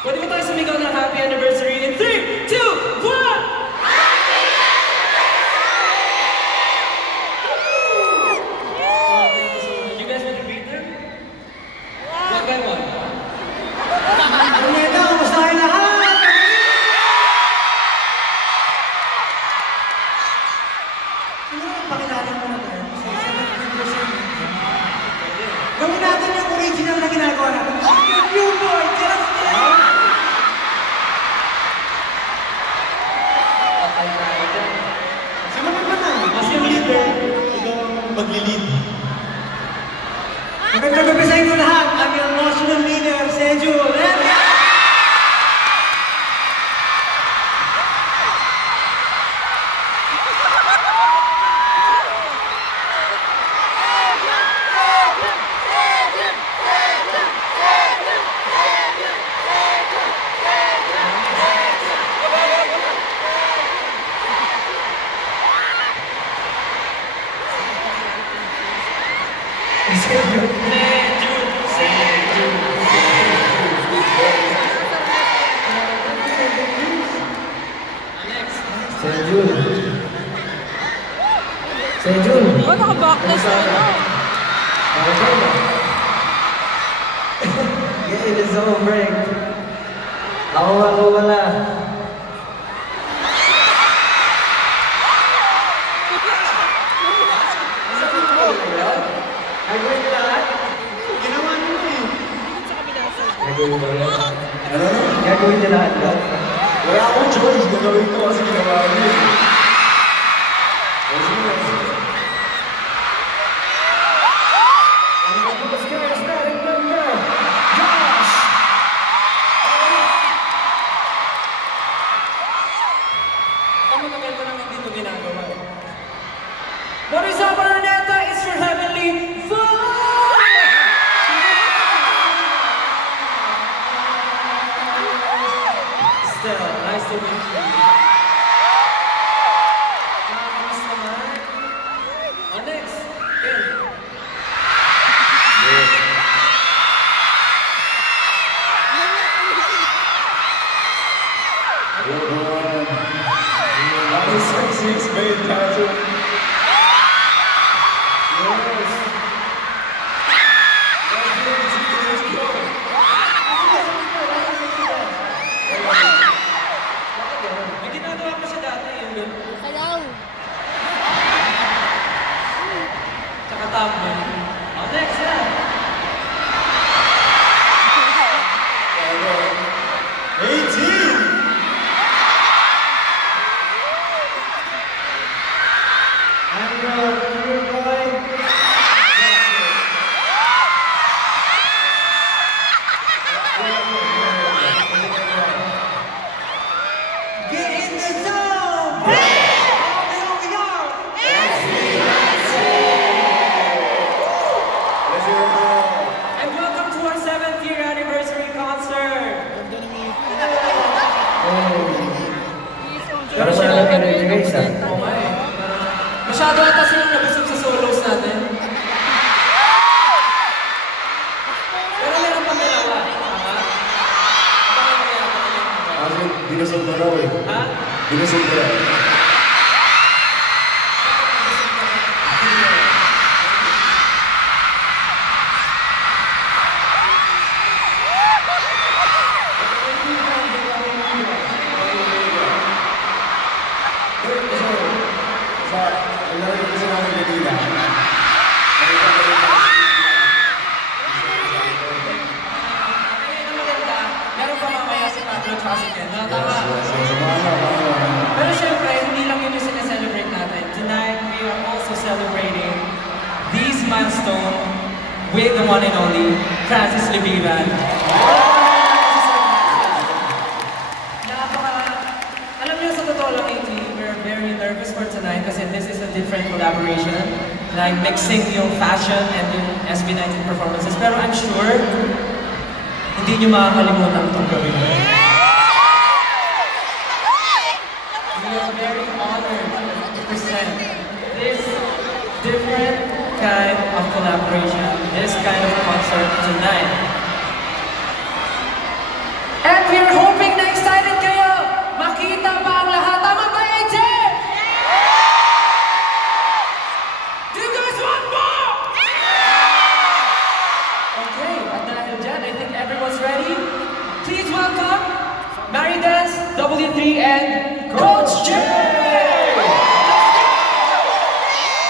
Pwede mo tayo sumigaw ng happy anniversary in 3, 2, 1! Gawin natin yung original na ginagawa natin. You boy, Justin! Sama ka na. Mas yung leader. Ikaw ang maglilid. Magandang gabi sa inyo lahat. Ang emotional leader, Seju. Sejun. Oh, naka-backless na ano. Get in the zone break. Ako wala. Gagawin niyo lahat? Ginawa niyo na eh. Sa kabila sa Gagawin mo yan? Ano? Gagawin niyo lahat ba? Wala akong choice. Gagawin ko kasi ginawa niyo eh. Marisa Baroneta is your heavenly father! Still, nice to meet you. Nakakamis naman. Oh, next. Ken. Six main tattoo. May ginagawa ko siya dati yun. Sayaw. Tsaka tumbling. Oh, next yan. 18! I'm your boy. Get in the zone! All we are! Let's hear it all. And welcome to our 7th year anniversary concert. Pero wala ka rin guys ah. Oo nga eh. Masyado ata silang nabusog sa solos natin. Pero meron pa dalawa. Tama? Baka kaya pa nila. Kasi binusog na raw eh. Ha? Binusog na raw. Ang laro kasi namin kanina. Ngayon ang maganda, meron pa mamaya si Pablo at si Ken. Tama? Pero syempre, hindi lang yun yung sineselebrate natin. Tonight, we are also celebrating these milestone with the one and only Francis Levivan. Alam niyo, sa totoo lang, AT, we're very nervous for tonight kasi this is a different collaboration. Like mixing yung fashion and yung SB19 performances. Pero I'm sure, hindi niyo makakalimutan itong gawin. We are very honored to present this different kind of collaboration, this kind of concert tonight. And we and I think everyone's ready. Please welcome Marides, W3, and Coach Jay!